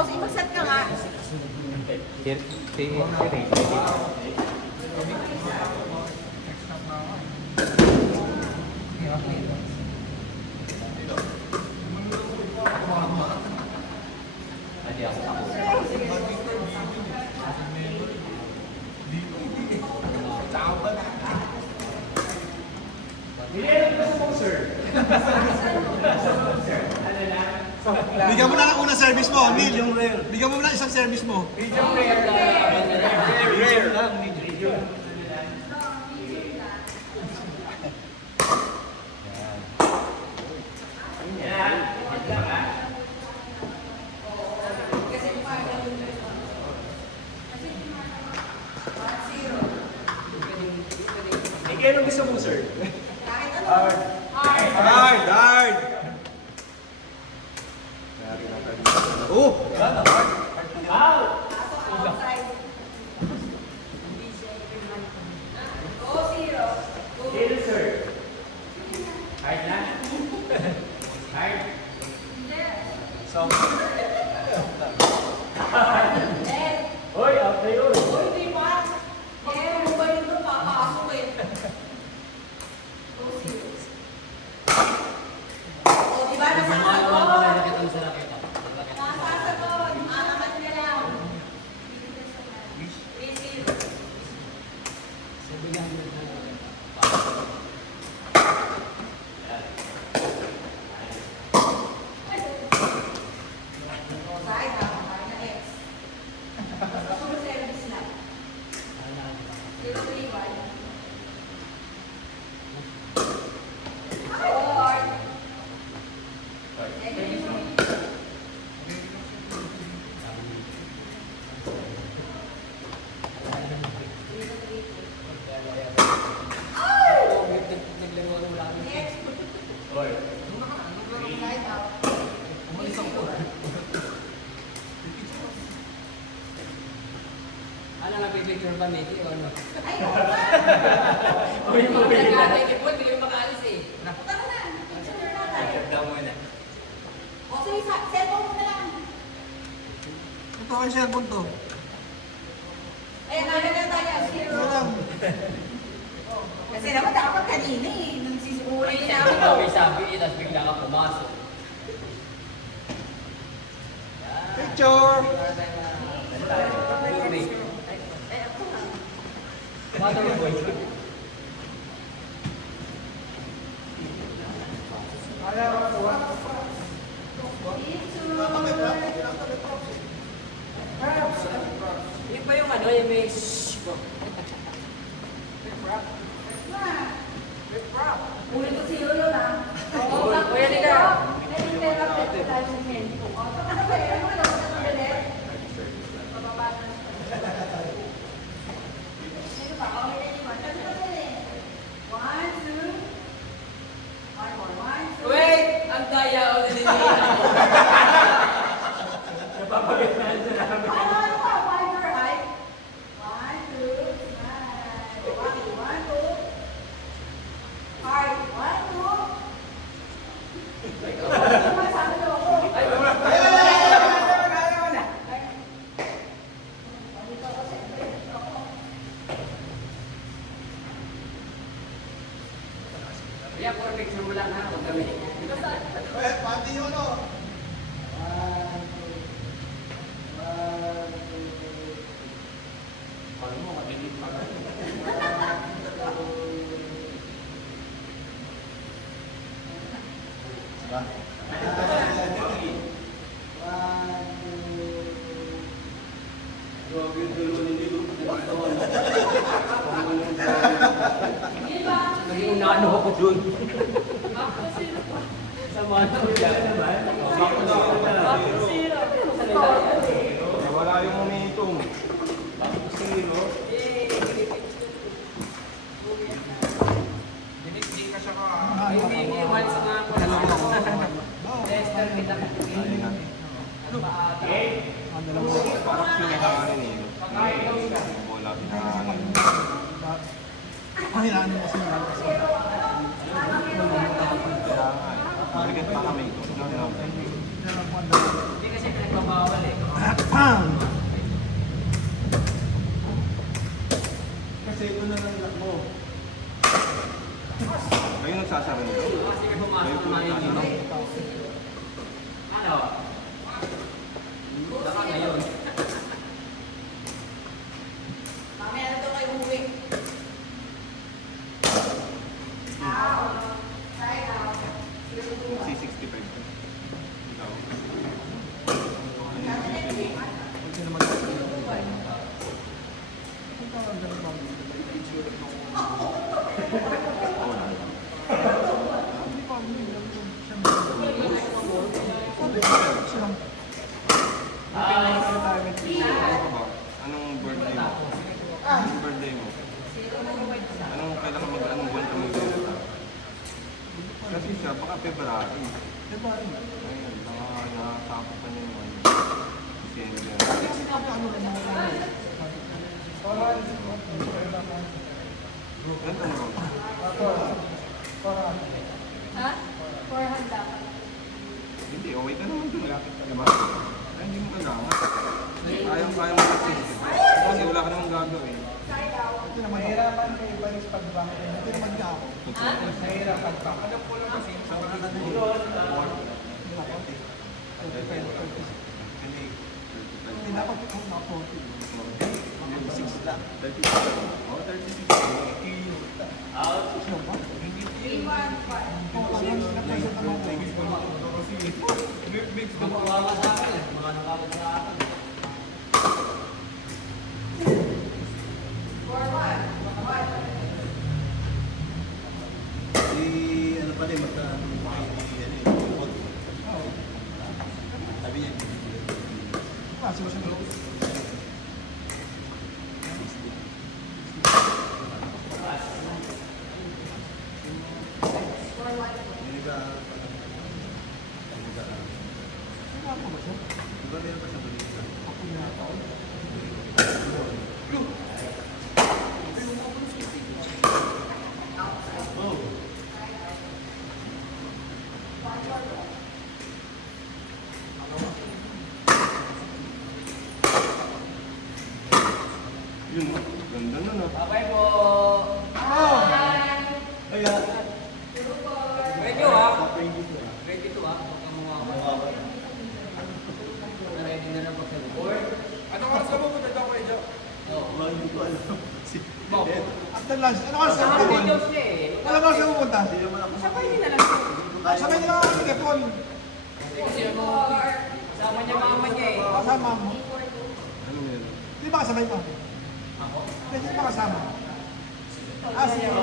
boss, mag-set ka nga. Bigyan mo na ang unang service mo, medium rare. Bigyan mo na isang service mo. Medium rare. Rare. Anong gusto mo, sir? Hard. Hard. Hard. Oh! Hard na? Hard? Hoy, after yun. Ano nga pipicture ba, Mickey, o ano? Ay, oo nga. O yung mga pinagkatay, hindi ko makaalis eh. Punta ka na. Picture na tayo. Picture daw muna. O, sige, cellphone mo na lang. Ito ang cellphone to. Ayan, naganda tayo. Zero. Ito lang. Kasi naman dapat kanina eh. Nung sisuli namin to. May sabi, tapos bigla ka pumasok. Picture! Mata mo, boy. Yung pa yung ano, yung may shhh. Ulit ko si Lolo na. Oo, kuya, di ka. Wait! Ang daya o din niya. Napapagandaan siya namin. Kaya puro picture mo lang ha, huwag kami. Pati yun o. Paano mo, matinig pa ka. Naging unaano ako dun. Sama na ko yan naman. Wala yung momentum. Hindi ka siya ka. May walis nga ako. Tester kita. Ang dala mo. Parang sinakanin eh. Bola pinakanin. Pahinaan mo kasi nga. Kaya nga eh. Market pa kami. Hindi kasi pinagbabawal eh. Kasi ito na lang lang mo. Kayo nagsasara nito? Kasi may pumasok naman yun dito. Ano? Baka ngayon. Mamaya na daw kayo umuwi. Try out. C65. Ikaw. Kasi naman ako. Kung tawag na naman, insurance mo. Hindi pa, hindi lang ito. Ano ba? Anong birthday mo? Anong birthday mo? Anong kailangan anong buwan ka mag-birthday? Kasi siya, baka February. Ayun, nakasakop pa niya yung ano. December. Ganda naman. Ha? 400 dapat. Hindi, okay ka naman dun. Diba? Ay, hindi mo kailangan. Kaya mo kasi. Kasi wala ka namang gagawin. Mahirapan kayo ba yung pag-bank? Ito naman ka ako. Mahirapan pa. Alam ko lang kasi sa mga hindi dapat kung ma-40. 36 lang. 36. Oh, 36. Sino ba? Kawawa sa akin eh. Mga nakawa sa akin. Ano pa rin, sabi niya, susunod. Yun, ganda na na. Bye po. Kaya, Ready ah. Ready to ah. Baka mga ako. Ready na lang pag anong oras ka pupunta daw kayo, Jo? Oo. Hindi ko alam. Bok. After lunch, anong oras ka Kasama pupunta? ni Diyos niya eh. Alam mo saan pupunta? Sabay din na lang. Sabay nila ako ni Paul. Kasi ako, kasama niya mama niya eh. Kasama mo. Ano yun? Di ba kasabay mo? Ako? Hindi ba kasama? Sige. Ano yun?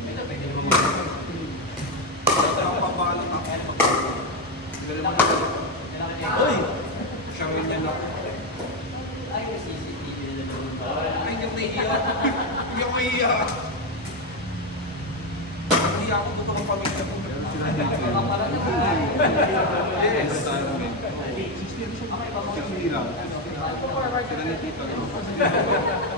Ito pwede naman mag- Papaano ka? Uy! Siyang ganyan lang. Ay, may CCTV na doon. Ay, yung naiiyak. Yung naiiyak. Hindi ako dito ng pamilya ko. Sila dito. Baka pala naman. Yes. 60 lang. Sila ni Tito. 2.5.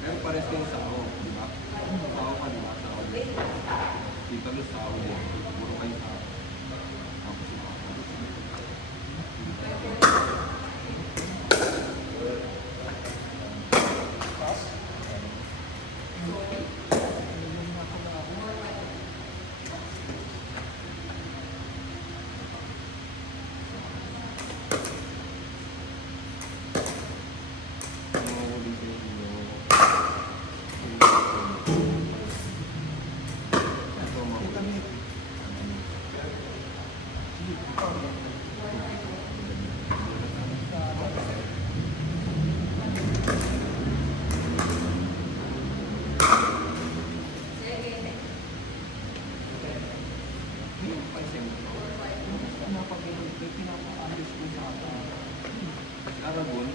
Pero pares din sa ako, di ba? Sa ako ka, di ba? Sa ako. Tito Luz sa ako din. Puro kayo sa ako. Tapos sa ako. Nanguhuli sa inyo. Ito, mahuli. Hindi, pansin mo. Aragon,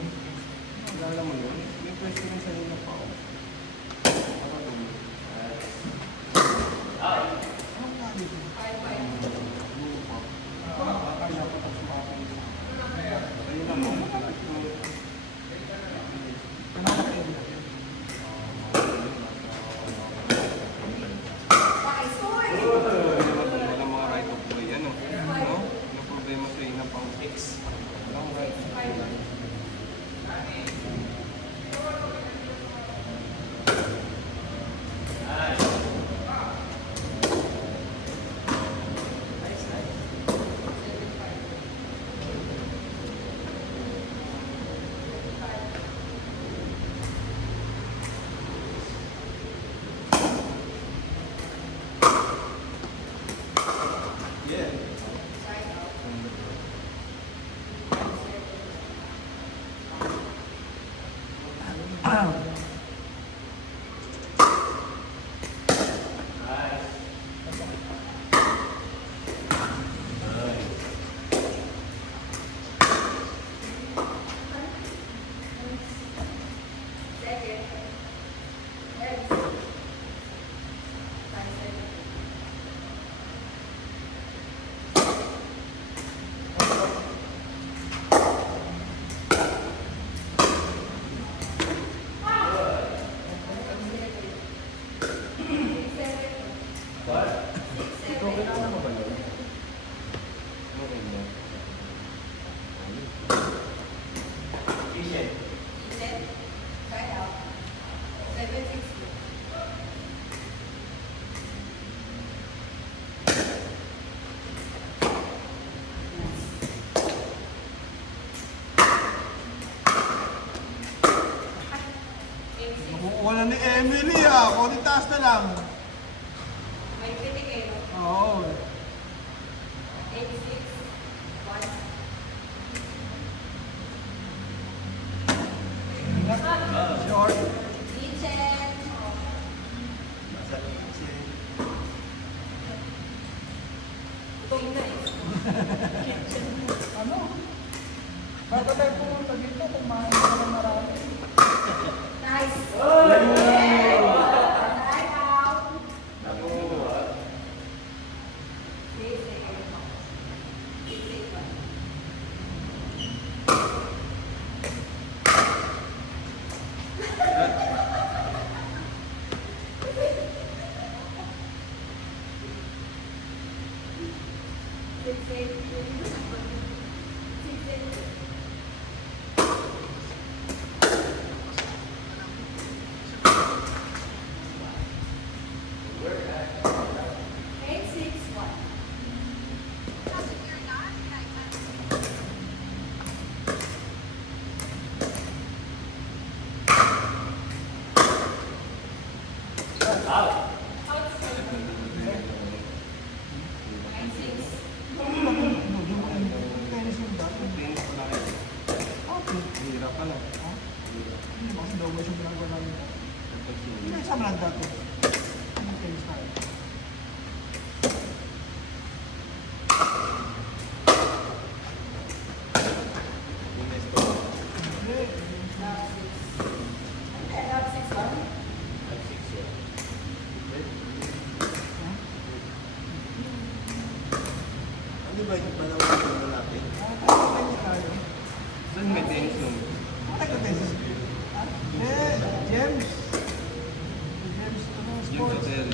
kilala mo yun? May pwesto rin sa nila pa ako. Aragon. Ayun lang mo. na ni Emily ah. Konti taas na lang. May pitik eh. Oo. 86. 1. Short. Kitchen. Ano? Bago tayo pumunta dito, kumain ka naman marami. Nice. Time out. Tennis yung dati. Tennis pala kayo. Okay. Hirap ka na. Hindi ba kasi daw ba siya ginagawa namin? Hindi na isama lang dati. Yung tennis tayo. Ano ba yung panahon na natin? Tayo. Saan may tennis nun? Wala ka tennis. James. James, ano, Yung sports. hotel.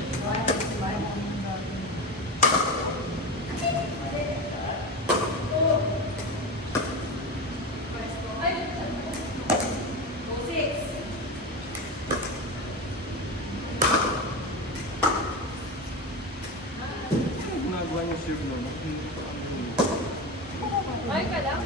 Ano ginagawa niyo serve nun? Hindi ko ano yun. Ay ka lang?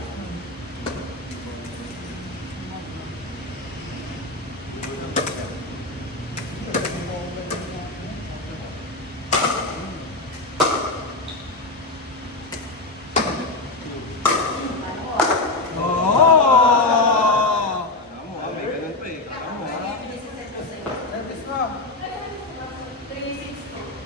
Oh! Alam mo, may ganun pa eh. Alam mo, Service na. 362.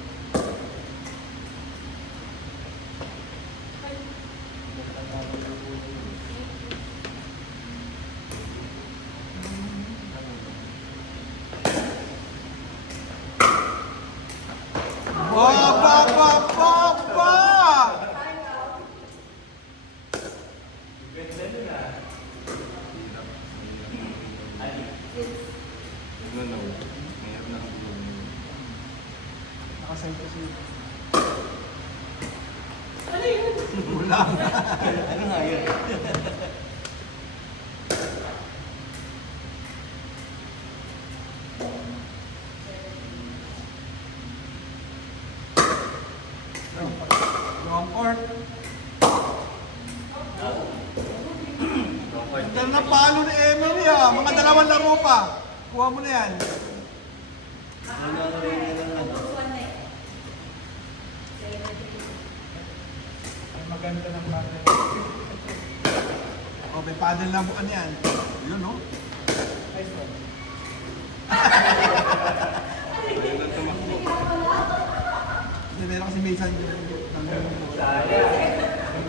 Ba! Ganun no. Mayroon na ang bulo. Nakasay kasi. Ano nga yun? Wrong court. Ganda na palo ni Emily ah. Mga dalawang laro pa. Kuha mo na yan. Ano ang rin yan ang ano? Maganda ng paddle. Oh, may paddle na bukan yan. Yun, no? Nice one. Ayun lang tumakbo. Hindi, meron kasi minsan yung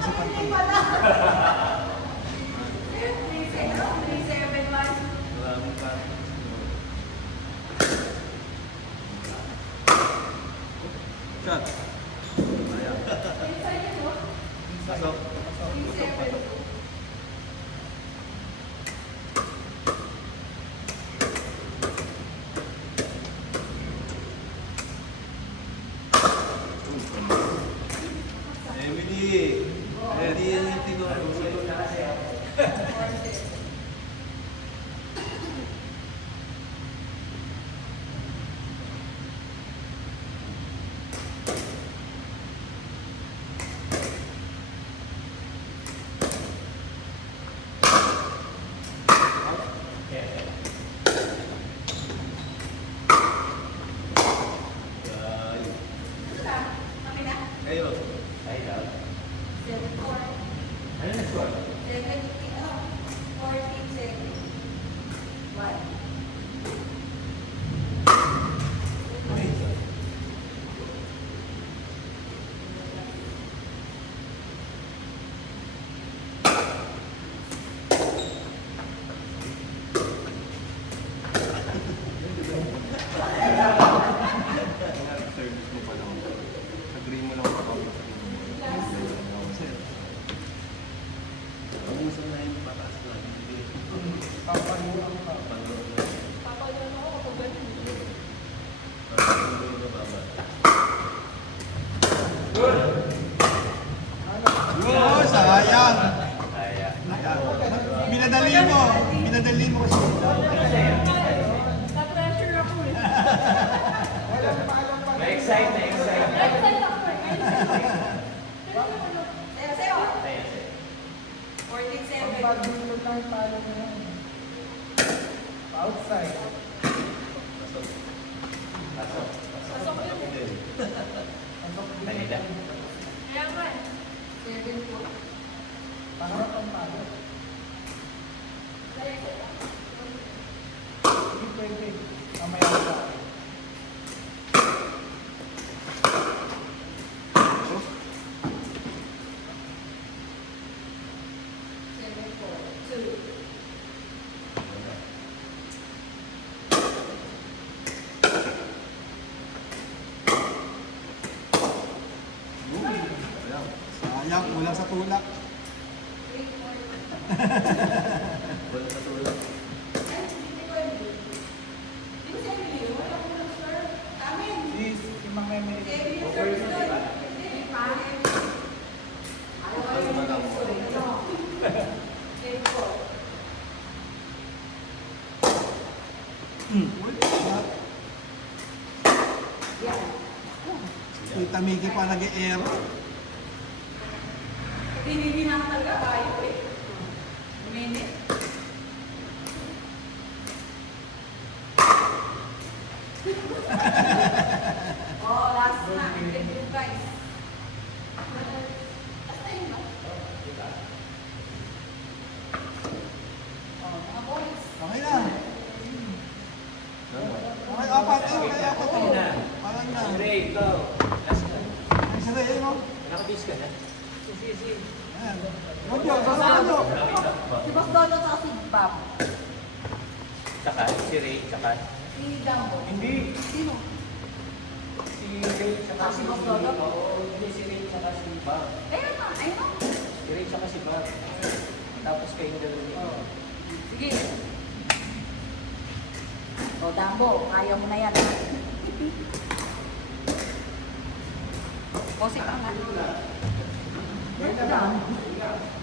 sa pantay. 371. Marami pa. Shot. Pasok. 372. Emily! Hindi yan yung tinuro sa'yo. Ano na score? 14 seconds. 1. Kaya service mo pa lang. Agree mo lang pa ako. Sir. Ang gusto na yung pataas lang. Hindi. Papayuan ka. Papaluan ako kapag ganun. Baba. Oo, sayang. Kaya. Minadali mo. Minadali mo kasi. Na-pressure ako eh. Na-excite, na-excite. Excited ako eh. Sayo, sayo. Kaya, sir. 14 Pag 7. badminton lang, palo mo yan. Outside. Pasok. Pasok yun eh. Pasok din. Kanila. Kaya nga eh. 7 po. Pangarap ang palo. Hindi pwede. Mamaya ka. Sayang, kulang sa tulak. Wala sa tulak. Si Mang Emily. Tita Miki pa nag-e-air. Hindi na talaga tayo eh. Minute. Oh, last na. Review guys. Last na yun ba? Oh, mga boys. Okay na. Okay, apat eh. Okay, apat eh. na. Parang na. Ray, ikaw. Last na. Isa na yun, no? Nakabis ka na. Sige, sige. Ayan. Rodyo, basta Rodyo. Si Boss Dono at si Bob. Tsaka, si Ray, tsaka. Si Dambo. Hindi. Sino? Si Ray, tsaka Ah, si Boss Lolo? Oo, hindi si Ray, tsaka si Bob. Ayun na, ayun na. Si Ray, tsaka si Bob. Tapos kayo dalawa. Sige. O, Dambo, kaya mo na yan. O, si Panga.